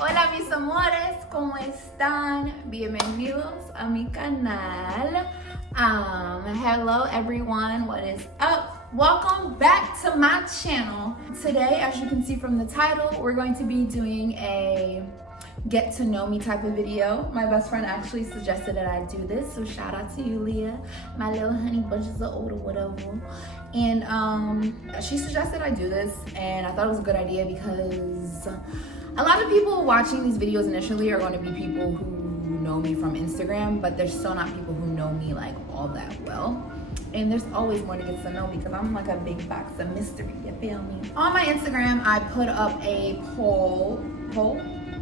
Hola mis amores, ¿cómo están? Bienvenidos a mi canal. Hello everyone, what is up? Welcome back to my channel. Today, as you can see from the title, we're going to be doing a get to know me type of video. My best friend actually suggested that I do this, so shout out to you, Leah, my little honey bunches of old or whatever. And she suggested I do this, and I thought it was a good idea because a lot of people watching these videos initially are going to be people who know me from Instagram, but they're still not people who know me like all that well. And there's always more to get to know because I'm like a big box of mystery, you feel me? On my Instagram, I put up a poll?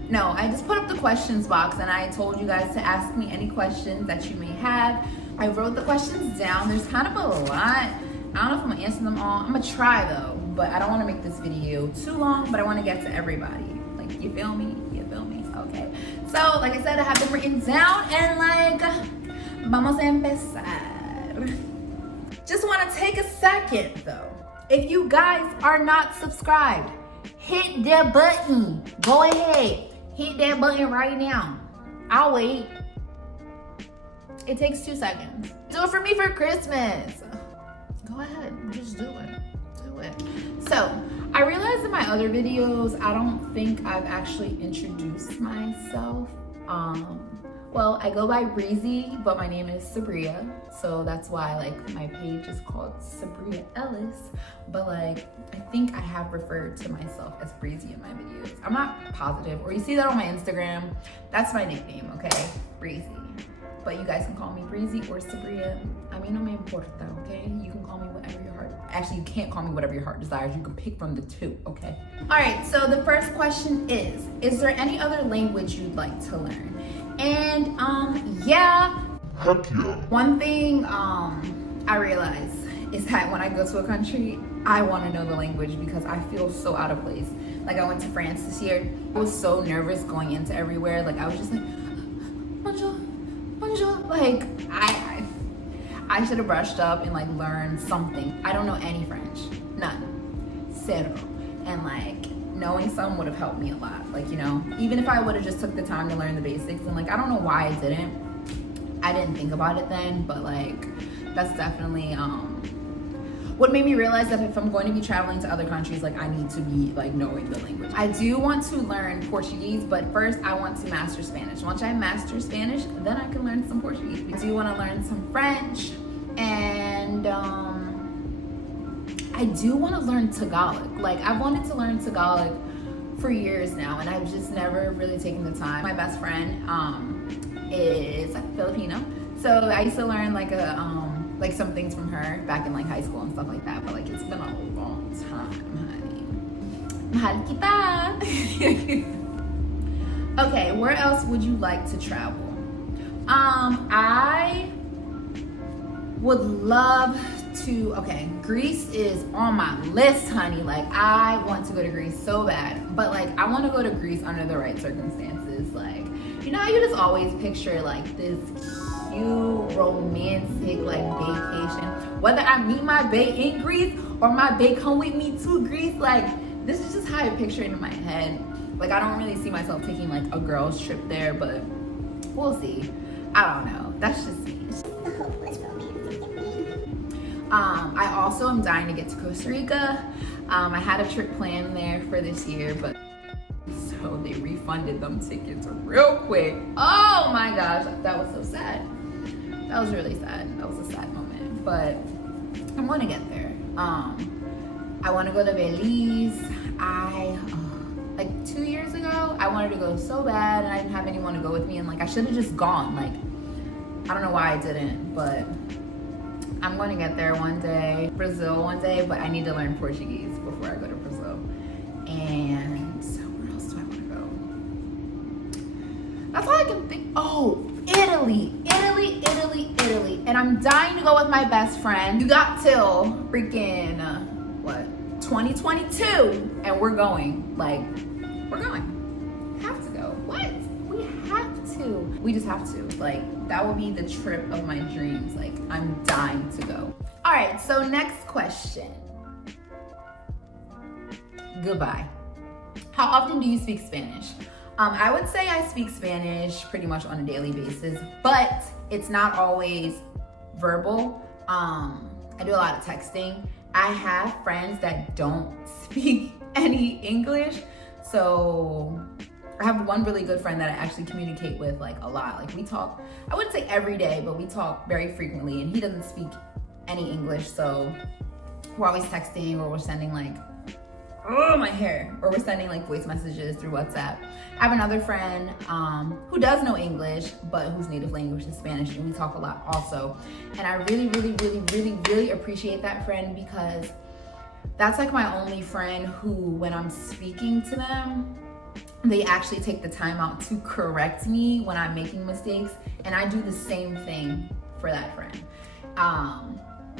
No, I just put up the questions box and I told you guys to ask me any questions that you may have. I wrote the questions down. There's kind of a lot. I don't know if I'm gonna answer them all. I'm gonna try though, but I don't wanna make this video too long, but I wanna get to everybody. Like, you feel me? You feel me? Okay. So, like I said, I have them written down and like, vamos a empezar. Just wanna take a second though. If you guys are not subscribed, hit that button. Go ahead. Hit that button right now. I'll wait. It takes 2 seconds. Do it for me for Christmas. Go ahead, just do it. Do it. So, I realized in my other videos, I don't think I've actually introduced myself. Well, I go by Breezy, but my name is Sabria. So that's why like my page is called Sabria Ellis. But like, I think I have referred to myself as Breezy in my videos. I'm not positive, or you see that on my Instagram. That's my nickname, okay? Breezy. But you guys can call me Breezy or Sabria. A mí no me importa, okay? You can call me whatever your heart, actually you can't call me whatever your heart desires. You can pick from the two, okay? All right, so the first question is there any other language you'd like to learn? And yeah. Heck yeah. One thing I realize is that when I go to a country, I want to know the language because I feel so out of place. Like I went to France this year. I was so nervous going into everywhere. Like I was just like, bonjour, bonjour. Like I should have brushed up and like learned something. I don't know any French, none, zero. And like knowing some would have helped me a lot. Like, you know, even if I would have just took the time to learn the basics, and like I don't know why I didn't think about it then, but like that's definitely what made me realize that if I'm going to be traveling to other countries, like I need to be like knowing the language. I do want to learn Portuguese, but first I want to master Spanish. Once I master Spanish, then I can learn some Portuguese. I do want to learn some French, and I do want to learn Tagalog. Like I've wanted to learn Tagalog for years now, and I've just never really taken the time. My best friend is like Filipino, so I used to learn like like some things from her back in like high school and stuff like that. But like it's been a long time, honey. Mahal kita. Okay, where else would you like to travel? I would love to, okay, Greece is on my list, honey. Like I want to go to Greece so bad, but like I want to go to Greece under the right circumstances. Like, you know how you just always picture like this cute romantic like vacation, whether I meet my bae in Greece or my bae come with me to Greece. Like this is just how I picture it in my head. Like I don't really see myself taking like a girl's trip there, but we'll see. I don't know, that's just me. I also am dying to get to Costa Rica. I had a trip planned there for this year, but so they refunded them tickets real quick. Oh my gosh, that was so sad. That was really sad. That was a sad moment, but I want to get there. I want to go to Belize. Like 2 years ago, I wanted to go so bad, and I didn't have anyone to go with me, and like I should have just gone. Like I don't know why I didn't, but I'm going to get there one day. Brazil one day, but I need to learn Portuguese before I go to Brazil. And so where else do I want to go? That's all I can think. Oh, Italy. And I'm dying to go with my best friend. You got till freaking, 2022, and we're going. Like, we're going. Have to go. What? We have to. We just have to. Like, that will be the trip of my dreams. Like, I'm dying to go. All right, so next question. Goodbye. How often do you speak Spanish? I would say I speak Spanish pretty much on a daily basis, but it's not always verbal. I do a lot of texting. I have friends that don't speak any English, so I have one really good friend that I actually communicate with like a lot. Like we talk, I wouldn't say every day, but we talk very frequently, and he doesn't speak any English, so we're always texting, or we're sending like, oh my hair, or we're sending like voice messages through WhatsApp. I have another friend who does know English, but whose native language is Spanish, and we talk a lot also. And I really appreciate that friend, because that's like my only friend who, when I'm speaking to them, they actually take the time out to correct me when I'm making mistakes, and I do the same thing for that friend.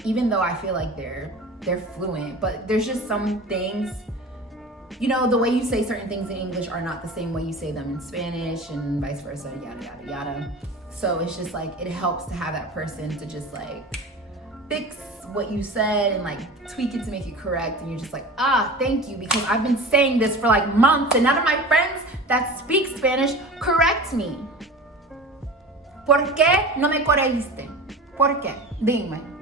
Even though I feel like they're fluent, but there's just some things, you know, the way you say certain things in English are not the same way you say them in Spanish, and vice versa, yada, yada, yada. So it's just like, it helps to have that person to just like fix what you said and like tweak it to make it correct. And you're just like, thank you, because I've been saying this for like months and none of my friends that speak Spanish correct me. ¿Por qué no me corregiste? ¿Por qué? Dime.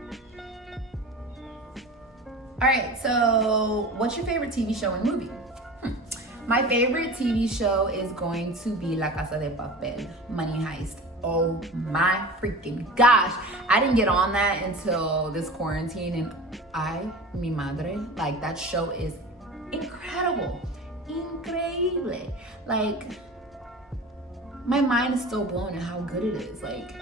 All right, so what's your favorite TV show and movie? My favorite TV show is going to be La Casa de Papel, Money Heist. Oh my freaking gosh. I didn't get on that until this quarantine, and mi madre, like that show is incredible. Increíble. Like, my mind is still blown at how good it is. Like,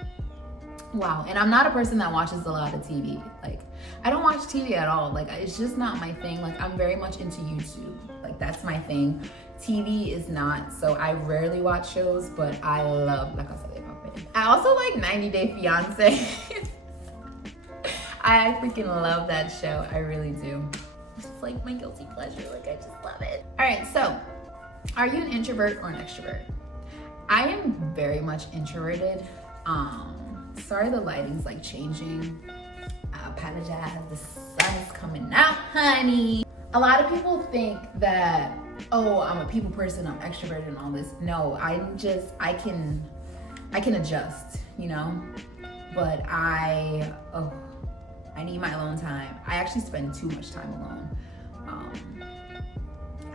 wow. And I'm not a person that watches a lot of TV. Like, I don't watch TV at all. Like, it's just not my thing. Like, I'm very much into YouTube. Like, that's my thing. TV is not. So I rarely watch shows, but I love La Casa de Papel. I also like 90 Day Fiance. I freaking love that show. I really do. It's like my guilty pleasure. Like, I just love it. All right, so are you an introvert or an extrovert? I am very much introverted. Sorry the lighting's like changing. I apologize. The sun is coming out, honey. A lot of people think that, oh, I'm a people person, I'm extroverted and all this. No, I can adjust, you know? But I need my alone time. I actually spend too much time alone.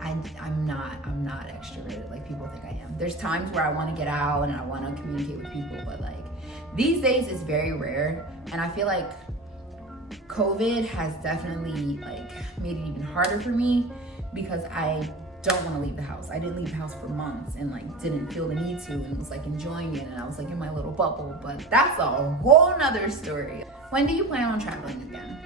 I'm not extroverted like people think I am. There's times where I want to get out and I want to communicate with people, but like these days it's very rare. And I feel like COVID has definitely like made it even harder for me, because I don't want to leave the house. I didn't leave the house for months and like didn't feel the need to, and was like enjoying it, and I was like in my little bubble. But that's a whole nother story. When do you plan on traveling again?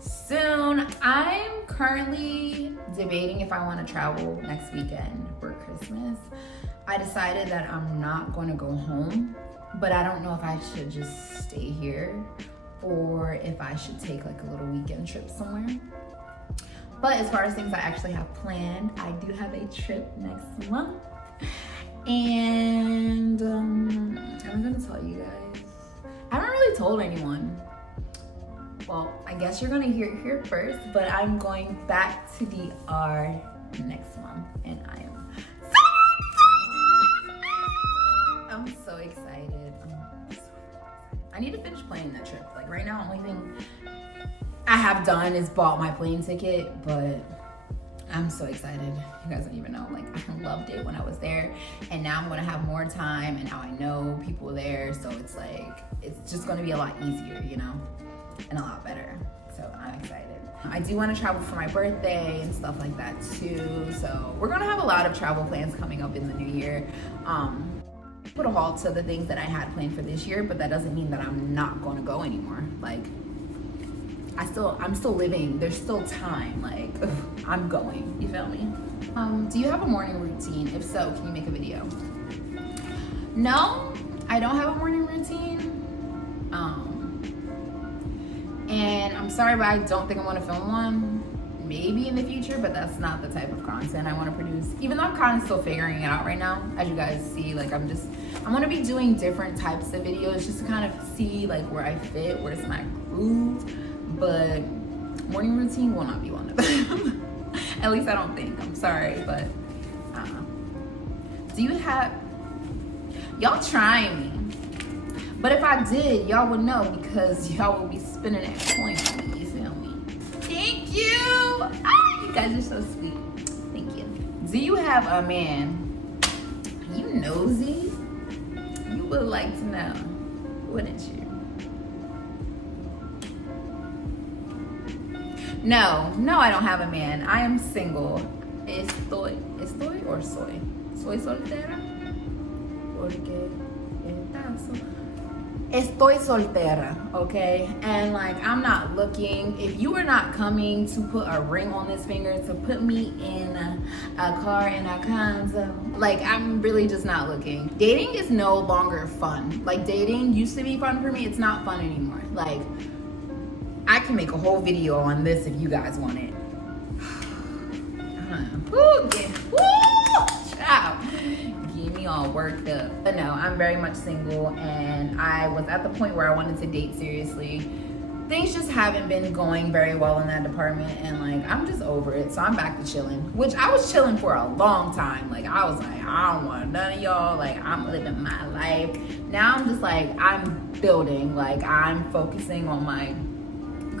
Soon. I'm currently debating if I want to travel next weekend for Christmas. I decided that I'm not going to go home, but I don't know if I should just stay here or if I should take like a little weekend trip somewhere. But as far as things I actually have planned, I do have a trip next month. And I'm gonna tell you guys. I haven't really told anyone. Well, I guess you're gonna hear it here first, but I'm going back to DR next month, and I'm so excited. I need to finish planning that trip. Like right now, only thing I have done is bought my plane ticket, but I'm so excited. You guys don't even know. Like, I loved it when I was there, and now I'm gonna have more time, and now I know people there, so it's like, it's just gonna be a lot easier, you know, and a lot better. So I'm excited. I do want to travel for my birthday and stuff like that too. So we're gonna have a lot of travel plans coming up in the new year. Put a halt to the things that I had planned for this year, but that doesn't mean that I'm not going to go anymore. Like, I'm still living. There's still time. Like, I'm going. You feel me? Do you have a morning routine? If so, can you make a video? No, I don't have a morning routine. And I'm sorry, but I don't think I want to film one. Maybe in the future, but that's not the type of content I want to produce. Even though I'm kind of still figuring it out right now, as you guys see. Like, I'm going to be doing different types of videos just to kind of see like where I fit, where's my groove. But morning routine will not be one of them. At least I don't think. I'm sorry, but Do you have, y'all trying me. But if I did, y'all would know because y'all would be spinning that coin for me, you feel me? Thank you. Ah, you guys are so sweet. Thank you. Do you have a man? You nosy? You would like to know, wouldn't you? No, I don't have a man. I am single. Estoy or soy? Soy soltera? Porque estoy soltera, okay? And like, I'm not looking. If you are not coming to put a ring on this finger, to put me in a car in a condo, like, I'm really just not looking. Dating is no longer fun. Like, dating used to be fun for me. It's not fun anymore. Like, I can make a whole video on this if you guys want it. Woo, child. Get me all worked up. But no, I'm very much single, and I was at the point where I wanted to date seriously. Things just haven't been going very well in that department, and like, I'm just over it. So I'm back to chilling, which I was chilling for a long time. Like, I was like, I don't want none of y'all. Like, I'm living my life. Now I'm just like, I'm building. Like, I'm focusing on my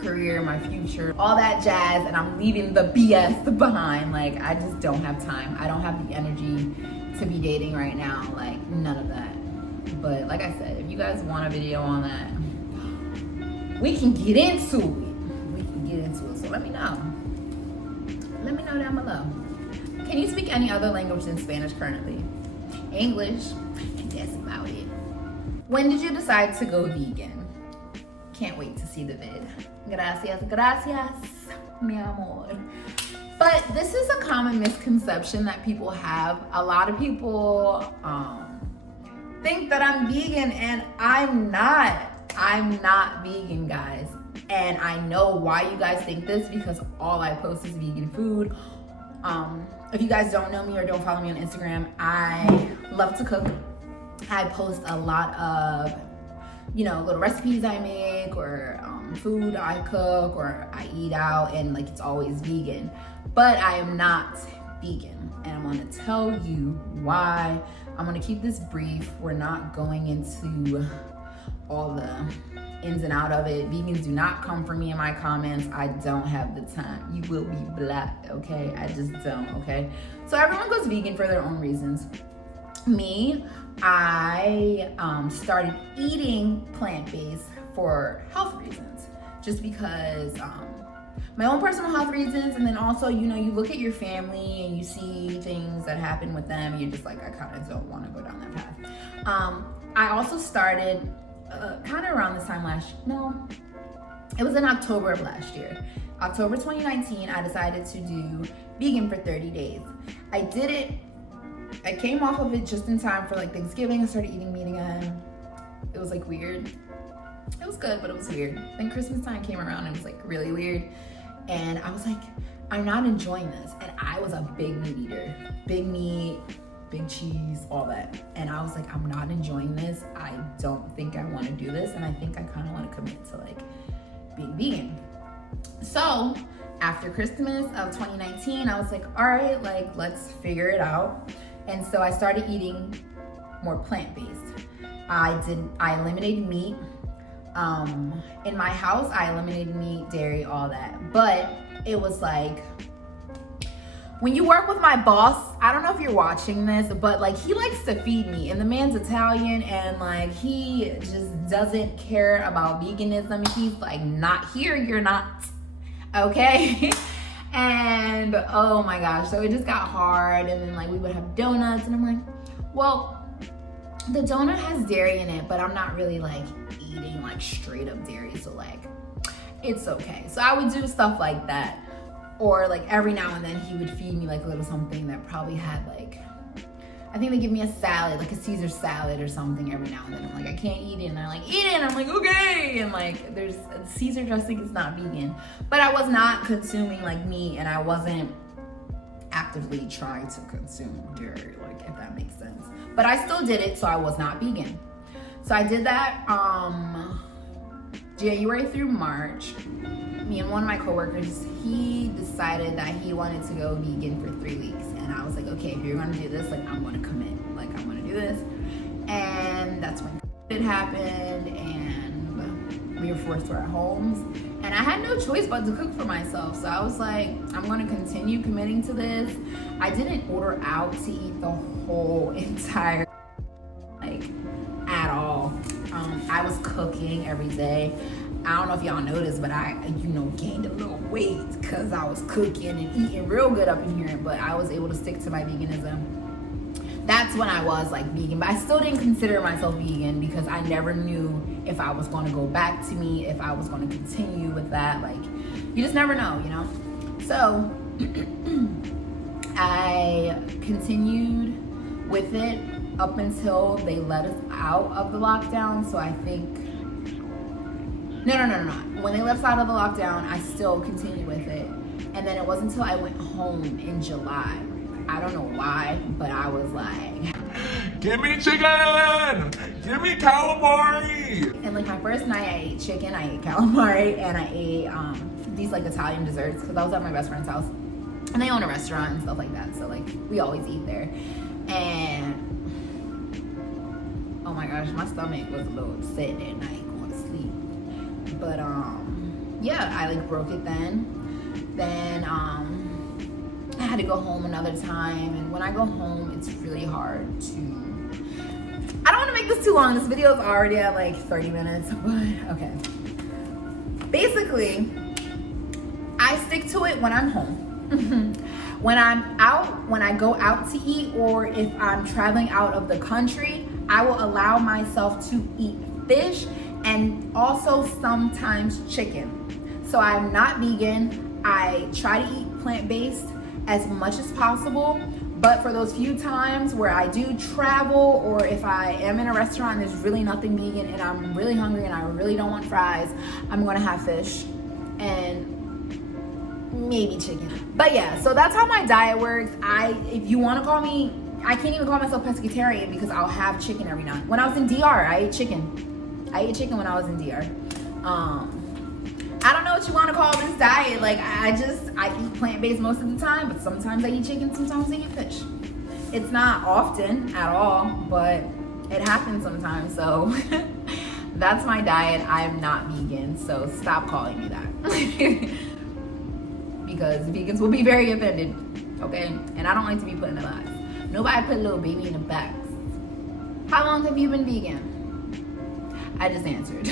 career, my future, all that jazz, and I'm leaving the BS behind. Like, I just don't have time. I don't have the energy to be dating right now. Like, none of that. But like I said, if you guys want a video on that, we can get into it. So let me know down below. Can you speak any other language than Spanish currently? English, and that's about it. When did you decide to go vegan? Can't wait to see the vid. Gracias, mi amor. But this is a common misconception that people have. A lot of people think that I'm vegan, and I'm not. I'm not vegan, guys. And I know why you guys think this, because all I post is vegan food. If you guys don't know me or don't follow me on Instagram, I love to cook. I post a lot of, you know, little recipes I make, or food I cook, or I eat out, and like, it's always vegan. But I am not vegan, and I'm gonna tell you why. I'm gonna keep this brief. We're not going into all the ins and out of it. Vegans do not come for me in my comments. I don't have the time. You will be blocked, okay? I just don't, okay? So everyone goes vegan for their own reasons. Me, I started eating plant-based for health reasons, just because my own personal health reasons, and then also, you know, you look at your family and you see things that happen with them, and you're just like, I kind of don't want to go down that path. I also started kind of around this time it was in October of last year. October 2019, I decided to do vegan for 30 days. I did it. I came off of it just in time for like Thanksgiving. I started eating meat again. It was like weird. It was good, but it was weird. Then Christmas time came around and it was like really weird. And I was like, I'm not enjoying this. And I was a big meat eater. Big meat, big cheese, all that. And I was like, I'm not enjoying this. I don't think I want to do this. And I think I kind of want to commit to like being vegan. So after Christmas of 2019, I was like, all right, like, let's figure it out. And so I started eating more plant-based. I eliminated meat. In my house, I eliminated meat, dairy, all that. But it was like, when you work with my boss, I don't know if you're watching this, but like, he likes to feed me, and the man's Italian, and like, he just doesn't care about veganism. He's like, not here, you're not, okay? And oh my gosh, so it just got hard. And then like, we would have donuts, and I'm like, well, the donut has dairy in it, but I'm not really like eating like straight up dairy, so like, it's okay. So I would do stuff like that. Or like every now and then he would feed me like a little something that probably had like, I think they give me a salad, like a Caesar salad or something every now and then. I'm like, I can't eat it. And they're like, eat it. And I'm like, okay. And like, there's Caesar dressing is not vegan. But I was not consuming like meat, and I wasn't actively trying to consume dairy, like, if that makes sense. But I still did it, so I was not vegan. So I did that January through March, me and one of my coworkers, he decided that he wanted to go vegan for 3 weeks. And I was like, okay, if you're gonna do this, like, I'm gonna commit. Like, I'm gonna do this. And that's when it happened, and we were forced to our homes. And I had no choice but to cook for myself. So I was like, I'm gonna continue committing to this. I didn't order out to eat the whole entire, like, at all. I was cooking every day. I don't know if y'all noticed, but I, gained a little weight because I was cooking and eating real good up in here, but I was able to stick to my veganism. That's when I was like vegan, but I still didn't consider myself vegan because I never knew if I was going to go back to meat, if I was going to continue with that. Like, you just never know, So I continued with it up until they let us out of the lockdown. So I think, no. When they let us out of the lockdown, I still continued with it. And then it wasn't until I went home in July. I don't know why, but I was like, give me chicken! Give me calamari! And like my first night, I ate chicken, I ate calamari, and I ate these like Italian desserts because I was at my best friend's house. And they own a restaurant and stuff like that. So like we always eat there. And oh my gosh, my stomach was a little upset that night going to sleep. But yeah, I like broke it then. Then I had to go home another time, and when I go home, it's really hard to, I don't want to make this too long. This video is already at like 30 minutes, but okay. Basically, I stick to it when I'm home. When I'm out, when I go out to eat, or if I'm traveling out of the country, I will allow myself to eat fish and also sometimes chicken. So I'm not vegan. I try to eat plant-based as much as possible, but for those few times where I do travel, or if I am in a restaurant and there's really nothing vegan and I'm really hungry and I really don't want fries, I'm gonna have fish and maybe chicken. But yeah, so that's how my diet works. If you want to call me, I can't even call myself pescatarian because I'll have chicken every night. When I was in DR, I ate chicken. I ate chicken when I was in DR. I don't know what you want to call this diet. Like, I eat plant-based most of the time, but sometimes I eat chicken, sometimes I eat fish. It's not often at all, but it happens sometimes. So that's my diet. I'm not vegan, so stop calling me that. Because vegans will be very offended, okay? And I don't like to be put in a box. Nobody put a little baby in a box. How long have you been vegan? I just answered.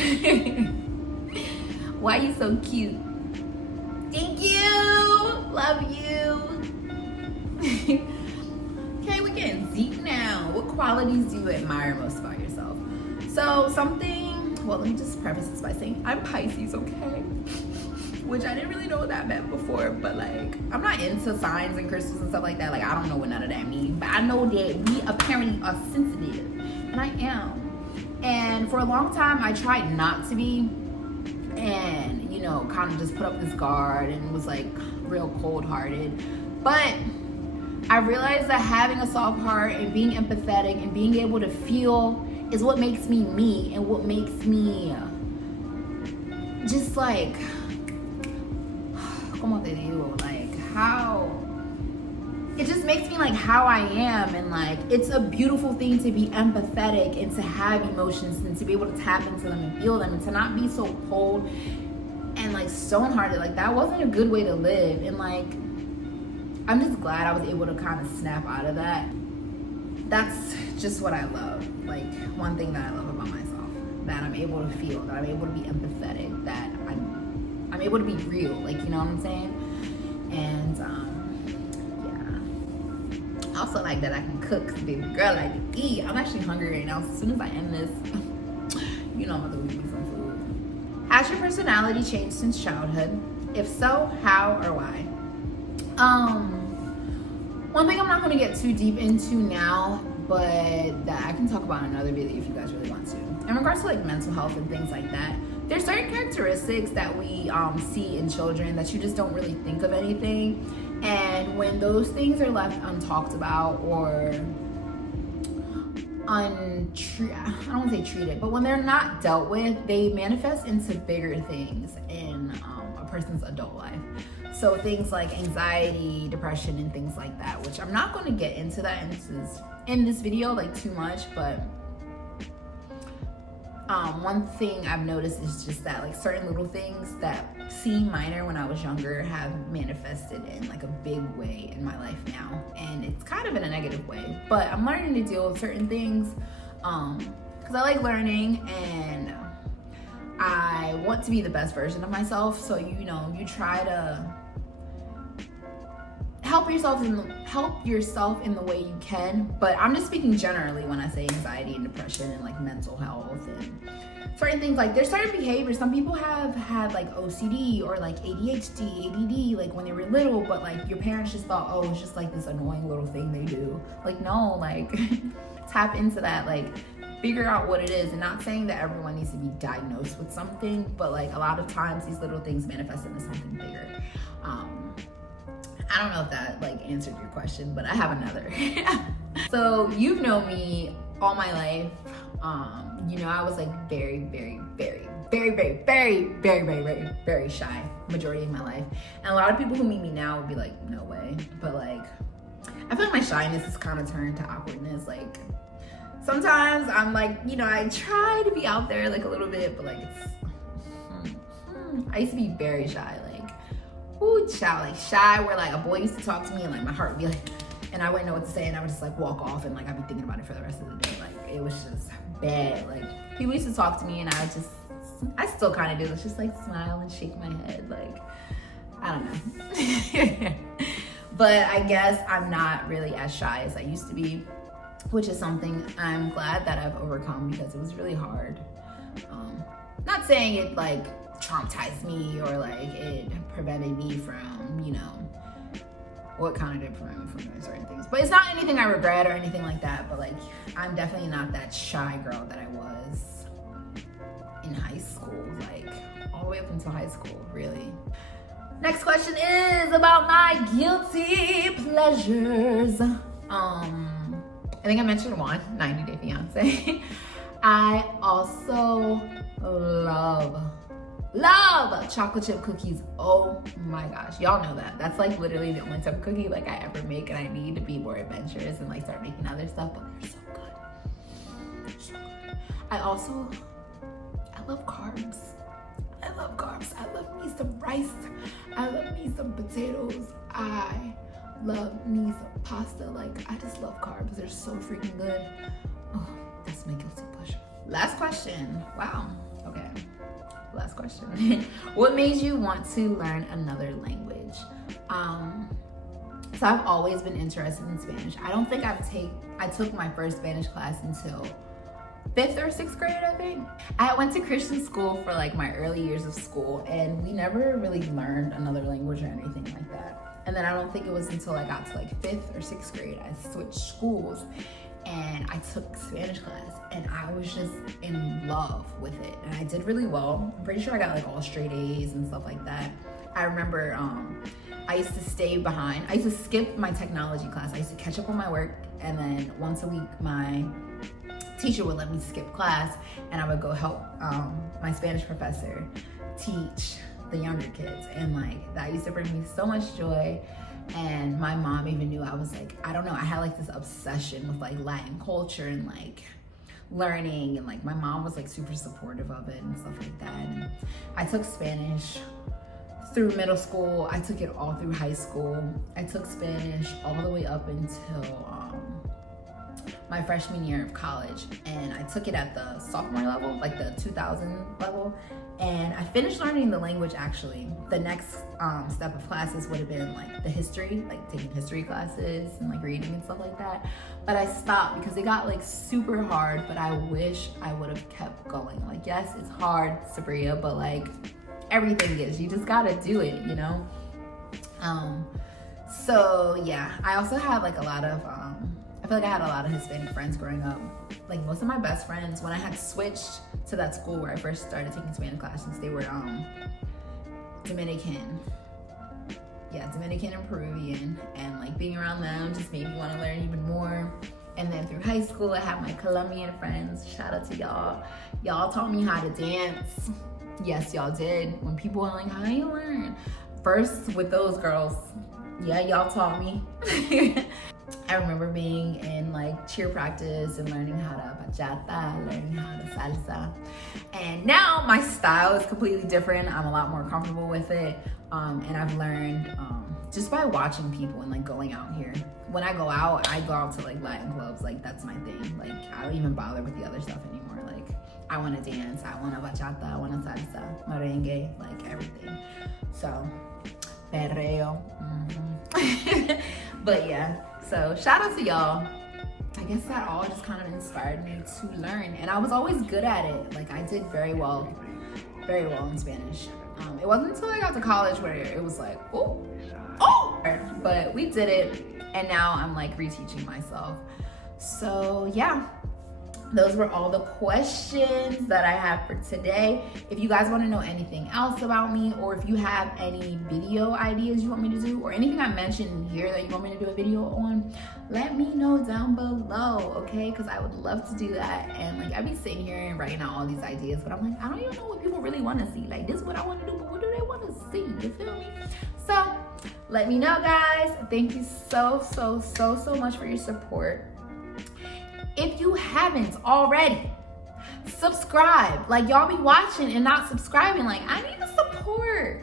Why are you so cute? Thank you. Love you. Okay, we're getting deep now. What qualities do you admire most about yourself? So well, let me just preface this by saying I'm Pisces, okay? Which I didn't really know what that meant before, but like, I'm not into signs and crystals and stuff like that. Like, I don't know what none of that means, but I know that we apparently are sensitive, and I am. And for a long time, I tried not to be, and kind of just put up this guard and was like real cold-hearted. But I realized that having a soft heart and being empathetic and being able to feel is what makes me me, and what makes me just like, como te digo, like how it just makes me like how I am. And like, it's a beautiful thing to be empathetic and to have emotions and to be able to tap into them and feel them, and to not be so cold and like stone-hearted. Like, that wasn't a good way to live. And like, I'm just glad I was able to kind of snap out of that. That's just what I love. Like, one thing that I love about myself, that I'm able to feel, that I'm able to be empathetic, that I'm able to be real, like, you know what I'm saying? And yeah. I also like that I can cook, 'cause baby girl, I like to eat. I'm actually hungry right now. So as soon as I end this, I'm about to eat me some food. Has your personality changed since childhood? If so, how or why? One thing I'm not going to get too deep into now, but that I can talk about in another video if you guys really want to. In regards to like mental health and things like that, there's certain characteristics that we see in children that you just don't really think of anything. And when those things are left untalked about, or I don't want to say treated, but when they're not dealt with, they manifest into bigger things in a person's adult life. So things like anxiety, depression, and things like that, which I'm not going to get into that in this video like too much, but one thing I've noticed is just that like certain little things that seem minor when I was younger have manifested in like a big way in my life now, and it's kind of in a negative way, but I'm learning to deal with certain things because I like learning and I want to be the best version of myself. So you try to help yourself in the way you can, but I'm just speaking generally when I say anxiety and depression and like mental health and certain things. Like there's certain behaviors some people have had, like OCD or like ADHD, ADD, like when they were little, but like your parents just thought, oh, it's just like this annoying little thing they do. Like no, like tap into that, like figure out what it is. And not saying that everyone needs to be diagnosed with something, but like a lot of times these little things manifest into something bigger. I don't know if that like answered your question, but I have another. So you've known me all my life. I was like very, very, very, very, very, very, very, very, very, very shy majority of my life. And a lot of people who meet me now would be like, no way. But like, I feel like my shyness has kind of turned to awkwardness. Like sometimes I'm like, I try to be out there like a little bit, but like I used to be very shy. Ooh, child, like shy, where like a boy used to talk to me and like my heart would be like, and I wouldn't know what to say, and I would just like walk off and like I'd be thinking about it for the rest of the day. Like it was just bad. Like people used to talk to me and I still kind of do. It's just like smile and shake my head. Like I don't know. But I guess I'm not really as shy as I used to be, which is something I'm glad that I've overcome because it was really hard. Not saying it like traumatized me or like it prevented me from what kind of did prevent me from doing certain things, but it's not anything I regret or anything like that. But like I'm definitely not that shy girl that I was in high school, like all the way up until high school, really. Next question is about my guilty pleasures. I think I mentioned one, 90 Day Fiance. I also love chocolate chip cookies. Oh my gosh, y'all know that. That's like literally the only type of cookie like I ever make, and I need to be more adventurous and like start making other stuff, but they're so good. So good. I love carbs. I love me some rice. I love me some potatoes. I love me some pasta. Like I just love carbs. They're so freaking good. Oh, that's my guilty pleasure. Last question. Wow. Okay. Last question. What made you want to learn another language? So I've always been interested in Spanish. I don't think I took my first Spanish class until 5th or 6th grade, I think. I went to Christian school for like my early years of school, and we never really learned another language or anything like that. And then I don't think it was until I got to like 5th or 6th grade, I switched schools and I took Spanish class, and I was just in love with it, and I did really well. I'm pretty sure I got like all straight A's and stuff like that. I remember I used to stay behind. I used to skip my technology class. I used to catch up on my work, and then once a week my teacher would let me skip class, and I would go help my Spanish professor teach the younger kids, and like that used to bring me so much joy. And my mom even knew I was like, I don't know, I had like this obsession with like Latin culture and like learning, and like my mom was like super supportive of it and stuff like that. And I took Spanish through middle school. I took it all through high school. I took Spanish all the way up until my freshman year of college, and I took it at the sophomore level, like the 2000 level, and I finished learning the language. Actually, the next step of classes would have been like the history, like taking history classes and like reading and stuff like that, but I stopped because it got like super hard. But I wish I would have kept going. Like, yes, it's hard, Sabria, but like everything is, you just gotta do it, you know? So yeah, I also had like a lot of I feel like I had a lot of Hispanic friends growing up. Like most of my best friends, when I had switched to that school where I first started taking Spanish classes, they were Dominican. Yeah, Dominican and Peruvian, and like being around them just made me want to learn even more. And then through high school, I had my Colombian friends. Shout out to y'all. Y'all taught me how to dance. Yes, y'all did. When people were like, how do you learn? First with those girls. Yeah, y'all taught me. I remember being in like cheer practice and learning how to bachata, learning how to salsa. And now my style is completely different. I'm a lot more comfortable with it. And I've learned just by watching people and like going out here. When I go out, I go out to like Latin clubs. Like that's my thing. Like I don't even bother with the other stuff anymore. Like I want to dance, I want to bachata, I want to salsa, merengue, like everything. So perreo. But yeah, so shout out to y'all. I guess that all just kind of inspired me to learn, and I was always good at it. Like I did very well in Spanish. It wasn't until I got to college where it was like, oh, but we did it, and now I'm like reteaching myself. So yeah, those were all the questions that I have for today. If you guys want to know anything else about me, or if you have any video ideas you want me to do, or anything I mentioned here that you want me to do a video on, let me know down below, okay? Because I would love to do that. And like, I'd be sitting here and writing out all these ideas, but I'm like, I don't even know what people really want to see. Like, this is what I want to do, but what do they want to see? You feel me? So let me know, guys. Thank you so much for your support. If you haven't already, subscribe. Like, y'all be watching and not subscribing. Like, I need the support.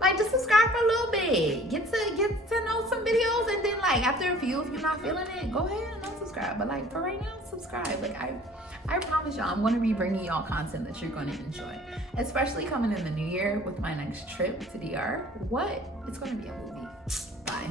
Like, just subscribe for a little bit. Get to know some videos, and then like after a few, if you're not feeling it, go ahead and unsubscribe. But like for right now, subscribe. Like I promise y'all, I'm gonna be bringing y'all content that you're gonna enjoy. Especially coming in the new year with my next trip to DR. What? It's gonna be a movie. Bye.